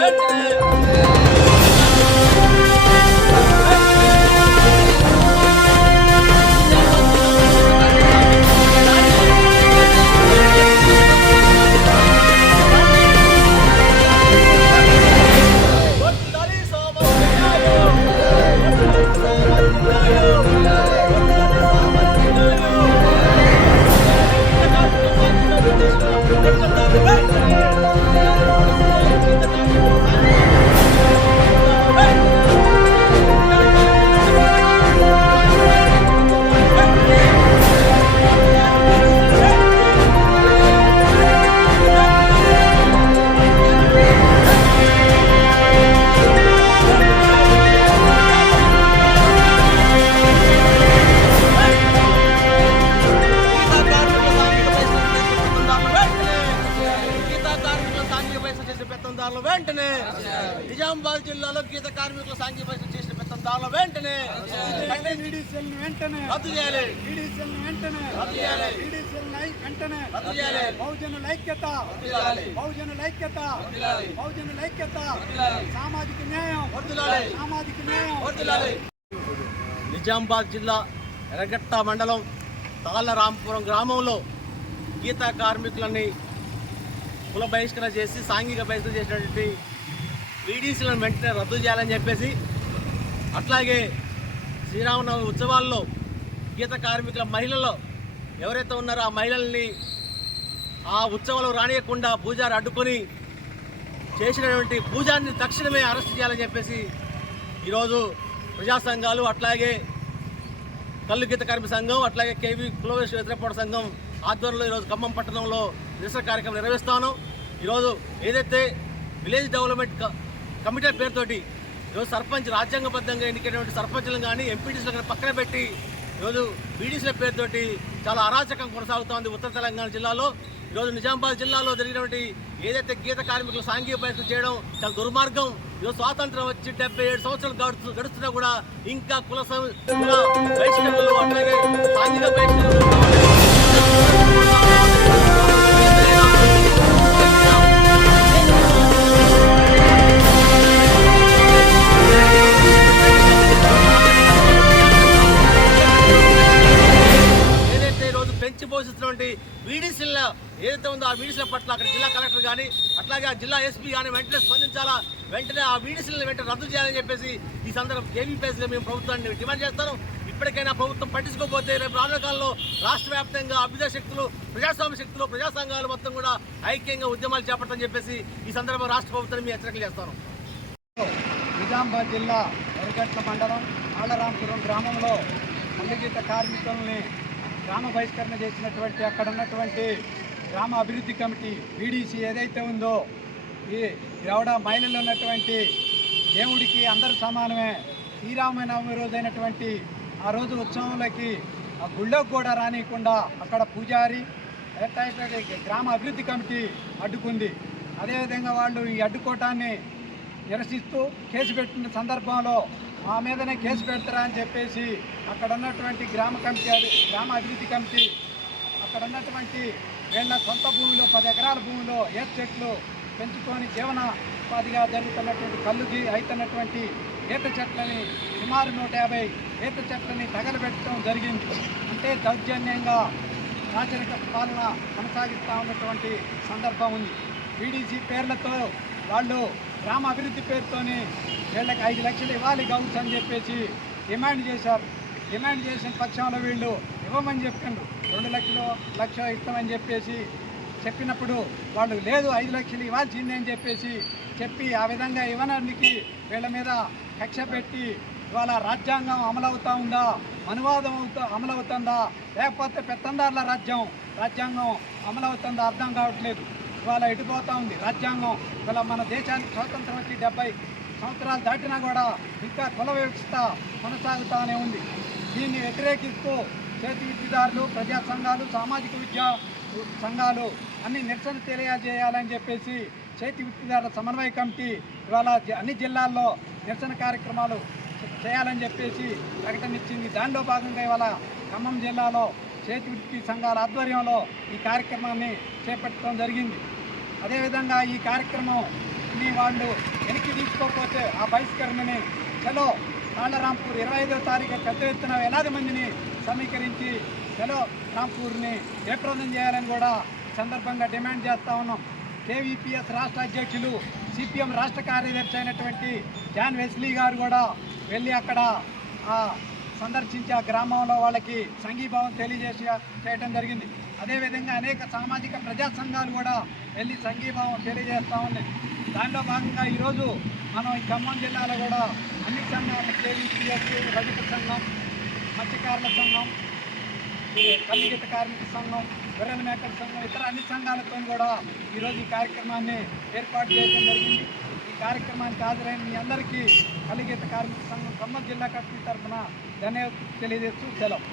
வெற்றி చేసిన పెత్తందారులు వెంటనే నిజామాబాద్ జిల్లాలో గీత కార్మికులు సాంఘిక పరిశ్రమ చేసిన పెత్తందారులు వెంటనే రద్దు చేయాలి. రద్దు చేయాలి. రద్దు చేయాలి. బహుజనుల ఐక్యత బహుజనుల ఐక్యత బహుజనుల ఐక్యత సామాజిక న్యాయం సామాజిక న్యాయం నిజామాబాద్ జిల్లా ఎర్రగట్ట మండలం తాళ్ళరాంపురం గ్రామంలో గీత కార్మికులని కుల బహిష్కరణ చేసి సాంఘిక బహిష్కరణ చేసినటువంటి వీడీసీలను వెంటనే రద్దు చేయాలని చెప్పేసి అట్లాగే శ్రీరామనవమి ఉత్సవాల్లో గీత కార్మికుల మహిళల్లో ఎవరైతే ఉన్నారో ఆ మహిళల్ని ఆ ఉత్సవాలు రానియకుండా పూజారి అడ్డుకొని చేసినటువంటి పూజారిని తక్షణమే అరెస్ట్ చేయాలని చెప్పేసి ఈరోజు ప్రజా సంఘాలు అట్లాగే కళ్ళు గీత కార్మిక సంఘం అట్లాగే కేవీ కులవేశ్వర వ్యతిరేక సంఘం ఆధ్వర్యంలో ఈరోజు ఖమ్మం పట్టణంలో నిరసన కార్యక్రమం నిర్వహిస్తాను ఈరోజు ఏదైతే విలేజ్ డెవలప్మెంట్ కమిటీ పేరుతోటి ఈరోజు సర్పంచ్ రాజ్యాంగబద్ధంగా ఎన్నికైనటువంటి సర్పంచ్లను కానీ ఎంపీటీసీలు కానీ పక్కన పెట్టి ఈరోజు బీడీసీల పేరుతోటి చాలా అరాచకం కొనసాగుతోంది ఉత్తర తెలంగాణ జిల్లాలో. ఈరోజు నిజామాబాద్ జిల్లాలో జరిగినటువంటి ఏదైతే గీత కార్మికులు సాంఘిక ప్రయత్నం చేయడం చాలా దుర్మార్గం. ఈరోజు స్వాతంత్రం వచ్చి డెబ్బై ఏడు సంవత్సరాలు గడుస్తు గడుస్తున్నా కూడా ఇంకా కుల సం- కుల బహిష్కరణలు అట్లాగే సాంఘిక బహిష్కరణలు ఉన్నటువంటి వీడీసీల ఏదైతే ఉందో ఆ వీడీసీల పట్ల అక్కడ జిల్లా కలెక్టర్ కానీ అట్లాగే ఆ జిల్లా ఎస్పీ కానీ వెంటనే స్పందించాలా? వెంటనే ఆ వీడీసీలను వెంటనే రద్దు చేయాలని చెప్పేసి ఈ సందర్భం కేవీపీఎస్గా మేము ప్రభుత్వాన్ని డిమాండ్ చేస్తాను. ఇప్పటికైనా ప్రభుత్వం పట్టించుకోకపోతే రేపు రానున్న కాలంలో రాష్ట్ర వ్యాప్తంగా అభ్యుదయ శక్తులు ప్రజాస్వామ్య శక్తులు ప్రజా సంఘాలు మొత్తం కూడా ఐక్యంగా ఉద్యమాలు చేపడతామని చెప్పేసి ఈ సందర్భంగా రాష్ట్ర ప్రభుత్వాన్ని మేము హెచ్చరికలు చేస్తాను. నిజామాబాద్ జిల్లా ఎరగట్ల మండలం ఆలరాంపురం గ్రామంలో మల్లిగీత కార్మికుల్ని గ్రామ బహిష్కరణ చేసినటువంటి అక్కడ ఉన్నటువంటి గ్రామ అభివృద్ధి కమిటీ వీడీసీ ఏదైతే ఉందో ఈ గ్రౌడ మహిళల్లో ఉన్నటువంటి దేవుడికి అందరూ సమానమే. శ్రీరామనవమి రోజైనటువంటి ఆ రోజు ఉత్సవంలోకి ఆ గుళ్ళకు కూడా రానియకుండా అక్కడ పూజారి గ్రామ అభివృద్ధి కమిటీ అడ్డుకుంది. అదేవిధంగా వాళ్ళు ఈ అడ్డుకోవటాన్ని నిరసిస్తూ కేసు పెట్టిన సందర్భంలో మా మీదనే కేసు పెడతారా అని చెప్పేసి అక్కడ ఉన్నటువంటి గ్రామ కమిటీ గ్రామ అభివృద్ధి కమిటీ అక్కడ ఉన్నటువంటి వీళ్ళ సొంత భూమిలో పది ఎకరాల భూమిలో ఏ చెట్లు పెంచుకొని జీవన ఉపాధిగా జరుగుతున్నటువంటి కళ్ళుకి అవుతున్నటువంటి ఈత చెట్లని సుమారు నూట యాభై ఈత చెట్లని తగలబెట్టడం జరిగింది. అంటే దౌర్జన్యంగా రాచరిక పాలన కొనసాగిస్తూ ఉన్నటువంటి సందర్భం ఉంది. పీడీసీ పేర్లతో వాళ్ళు గ్రామ అభివృద్ధి పేరుతోని వీళ్ళకి ఐదు లక్షలు ఇవ్వాలి గౌన్స్ అని చెప్పేసి డిమాండ్ చేశారు. డిమాండ్ చేసిన పక్షంలో వీళ్ళు ఇవ్వమని చెప్పిండ్రు. రెండు లక్షలు లక్ష ఇస్తామని చెప్పేసి చెప్పినప్పుడు వాళ్ళు లేదు ఐదు లక్షలు ఇవ్వాల్సిందే అని చెప్పేసి చెప్పి ఆ విధంగా ఇవ్వడానికి వీళ్ళ మీద కక్ష పెట్టి ఇవాళ రాజ్యాంగం అమలవుతా ఉందా? అనువాదం అవుతా అమలవుతుందా? లేకపోతే పెత్తందారుల రాజ్యం రాజ్యాంగం అమలవుతుందా? అర్థం కావట్లేదు. ఇవాళ ఎడిపోతూ ఉంది? రాజ్యాంగం. ఇవాళ మన దేశానికి స్వాతంత్రం వచ్చి డెబ్బై సంవత్సరాలు దాటినా కూడా ఇంకా కుల వ్యవస్థ కొనసాగుతూనే ఉంది. దీన్ని వ్యతిరేకిస్తూ చేతి విద్యదారులు ప్రజా సంఘాలు సామాజిక విద్యా సంఘాలు అన్ని నిరసన తెలియజేయాలని చెప్పేసి చేతి వృత్తిదారుల సమన్వయ కమిటీ ఇవాళ అన్ని జిల్లాల్లో నిరసన కార్యక్రమాలు చేయాలని చెప్పేసి ప్రకటన ఇచ్చింది. దానిలో భాగంగా ఇవాళ ఖమ్మం జిల్లాలో చేతివృత్తి సంఘాల ఆధ్వర్యంలో ఈ కార్యక్రమాన్ని చేపట్టడం జరిగింది. అదేవిధంగా ఈ కార్యక్రమం వాళ్ళు వెనక్కి తీసుకోకపోతే ఆ బహిష్కరణని చలో కాళ్ళరాంపూర్ ఇరవై ఐదో తారీఖు పెద్ద ఎత్తున వేలాది మందిని సమీకరించి చలో రాంపూర్ని జయప్రదం చేయాలని కూడా సందర్భంగా డిమాండ్ చేస్తా ఉన్నాం. కేవీపీఎస్ రాష్ట్ర అధ్యక్షులు సిపిఎం రాష్ట్ర కార్యదర్శి అయినటువంటి జాన్ వెస్లీ గారు కూడా వెళ్ళి అక్కడ సందర్శించి ఆ గ్రామంలో వాళ్ళకి సంఘీభావం తెలియజేసి చేయడం జరిగింది. అదేవిధంగా అనేక సామాజిక ప్రజా సంఘాలు కూడా వెళ్ళి సంఘీభావం తెలియజేస్తూ ఉన్నాయి. దానిలో భాగంగా ఈరోజు మనం ఈ ఖమ్మం జిల్లాలో కూడా అన్ని సంఘాలను కేవీపీఎస్ రజక సంఘం మత్స్యకారుల సంఘం ఈ కార్మిక సంఘం గొర్రెల మేకల సంఘం ఇతర అన్ని సంఘాలతో కూడా ఈరోజు ఈ కార్యక్రమాన్ని ఏర్పాటు చేయడం జరిగింది. కార్యక్రమానికి హాజరైన మీ అందరికీ కలిగేత కార్మిక సంఘం ఖమ్మం జిల్లా కమిటీ తరఫున ధన్యవాదాలు తెలియజేస్తూ సెలవు.